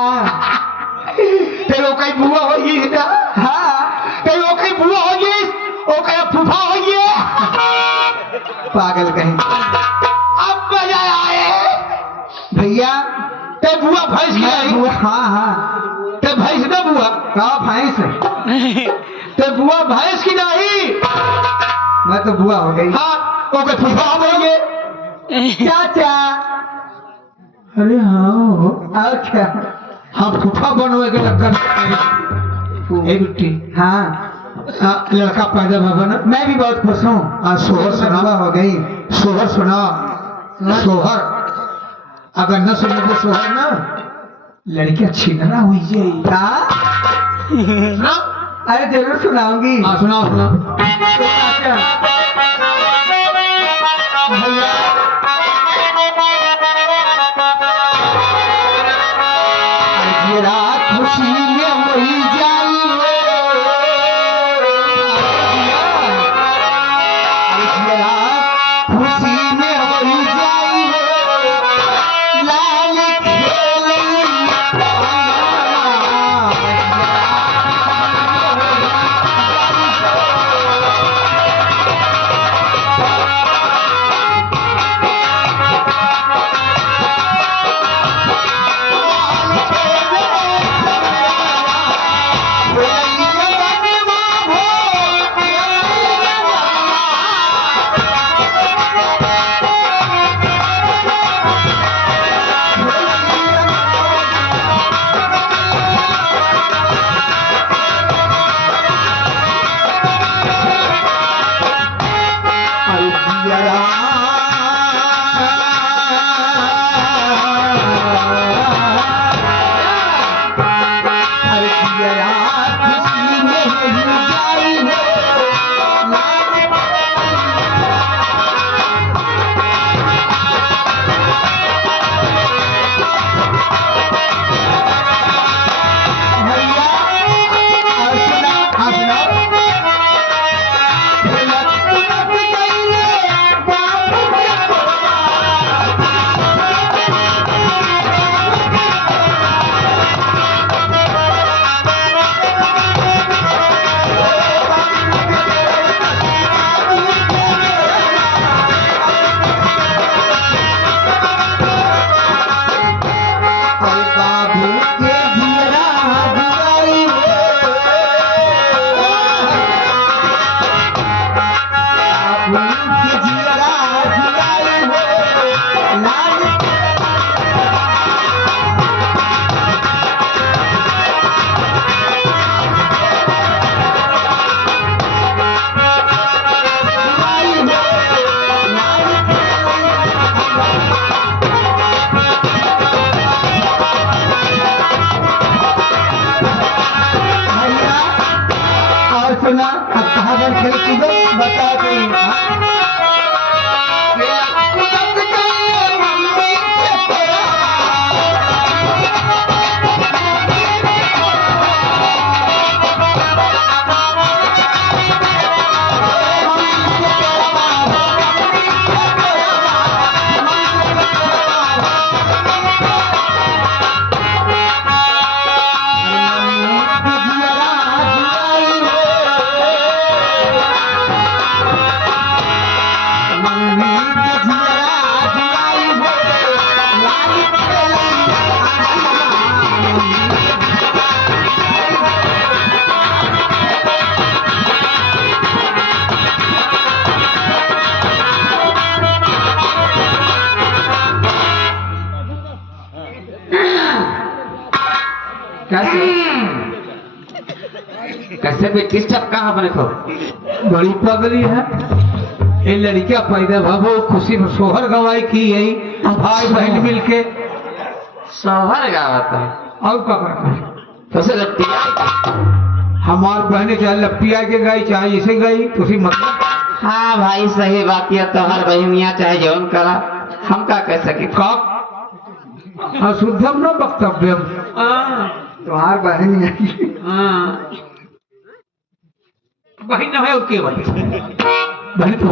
तेरे कई बुआ होगी बेटा। हाँ तेरे कई बुआ होगी वो कई फूफा होगी पागल कहीं। अब मजा आए भैया ते बुआ भैंस की आई। हाँ हाँ ते भैंस ना बुआ का भैंस ते बुआ भैंस की नहीं मैं तो बुआ हो गई। हाँ वो कई फूफा हो गई चाचा। अरे हाँ और क्या हम फूफा बनवे के लगन एक बेटी। हाँ लड़का पैदा हुआ ना मैं भी बहुत खुश हूँ। सोहर सुना हो गई सोहर सुना सोहर अगर न सुने तो सोहर ना लड़की अच्छी ना हुई सुना। अरे जरूर सुनाऊंगी। हाँ सुनाओ सुनाओ भैया खुशी में वही जाई खुशी में वही जाई लाल सुना अब कहाँ पर खेल कूदो बता कैसे कैसे बेटी सब कहाँ बने को बड़ी पगली है ये लड़कियां पैदा भावो खुशी में सोहर गवाई की यही भाई बहन मिलके सोहर गावत है और क्या करना तो से लपटिया हमार बहने चाहे लपटिया के गई चाहे इसे गई तो उसी मतलब। हाँ भाई सही बात है तो हर बहनिया चाहे जौन करा हम का कह सके का अशुद्धम न वक्तव्यम तुम्हार बहन बहन है और के बहन तो